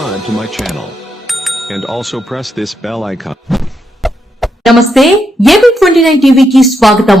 subscribe to my channel. And also press this bell icon. నమస్తే AP twenty nine టీవీకి స్వాగతం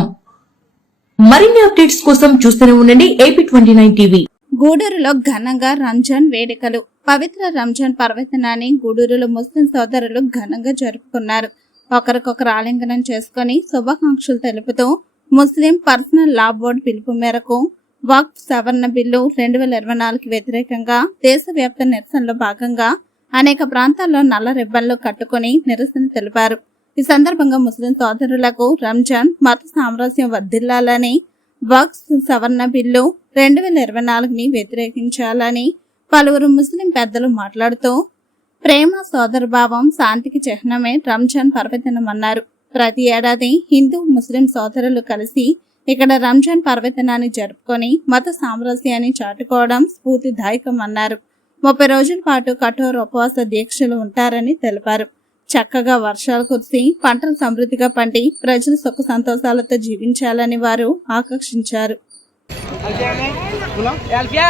మరిన్ని updates కోసం చూస్తూనే ఉండండి ఏపీ ట్వంటీ నైన్ టీవీ గూడూరులో ఘనంగా రంజాన్ వేడుకలు పవిత్ర రంజాన్ పర్వదినాన్ని గూడూరులో ముస్లిం సోదరులు ఘనంగా జరుపుకున్నారు ఒకరికొకరు ఆలింగనం చేసుకుని శుభాకాంక్షలు తెలుపుతూ ముస్లిం పర్సనల్ లా బోర్డు పిలుపు మేరకు వక్ఫ్ సవరణ బిల్లు రెండు వేల ఇరవై నాలుగు వ్యతిరేకంగా దేశవ్యాప్త నిరసనలో భాగంగా అనేక ప్రాంతాల్లో నల్ల రిబ్బన్లు కట్టుకుని నిరసన తెలిపారు. ఈ సందర్భంగా ముస్లిం సోదరులకు రంజాన్ మత సామ్రాజ్యం వర్ధిల్లాలని వక్స్ సవరణ బిల్లు రెండు వేల ఇరవై నాలుగుని వ్యతిరేకించాలని పలువురు ముస్లిం పెద్దలు మాట్లాడుతూ ప్రేమ సోదరభావం శాంతికి చిహ్నమే రంజాన్ పర్వదినం అన్నారు ప్రతి ఏడాది హిందూ ముస్లిం సోదరులు కలిసి ఇక్కడ రంజాన్ పర్వదినాన్ని జరుపుకొని మత సామరస్యాన్ని చాటుకోవడం స్ఫూర్తిదాయకమన్నారు ముప్పై రోజుల పాటు కఠోర ఉపవాస దీక్షలు ఉంటారని తెలిపారు చక్కగా వర్షాలు కురిసి పంటలు సమృద్ధిగా పండి ప్రజలు సుఖ సంతోషాలతో జీవించాలని వారు ఆకర్షించారు Alfia.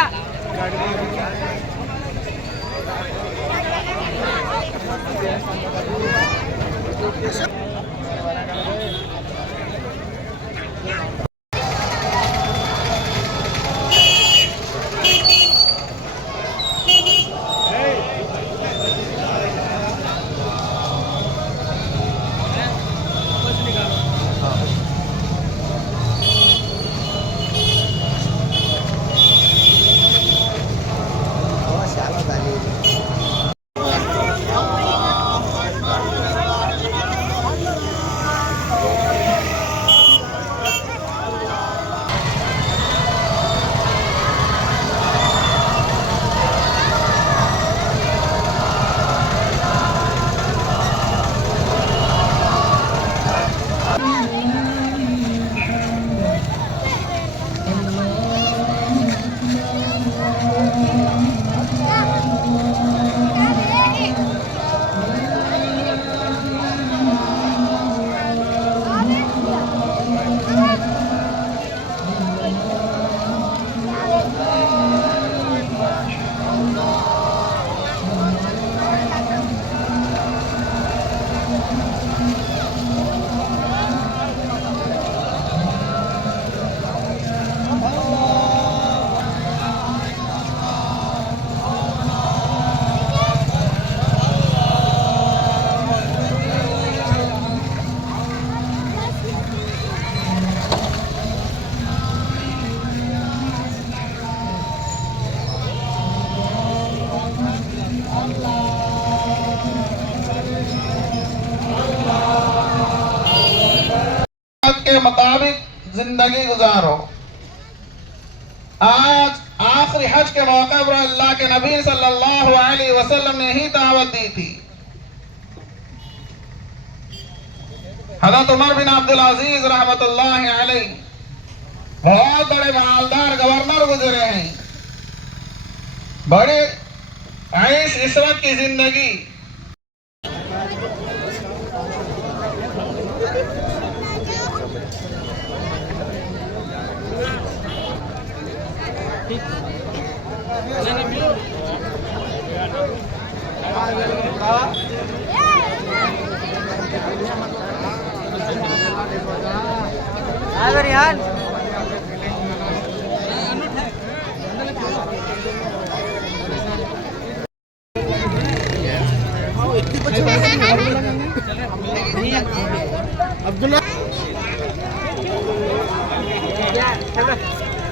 के मुताबिक ज़िंदगी गुजारो आज आखिरी हज के मौके पर अल्लाह के नबी सल्लल्लाहु अलैहि वसल्लम ने ही दावत दी थी। हज़रत उमर बिन अब्दुल अज़ीज़ अलैहि बहुत बड़े मालदार गवर्नर गुजरे हैं। बड़े ऐश इशरत की ज़िंदगी यार अब्दुल्ला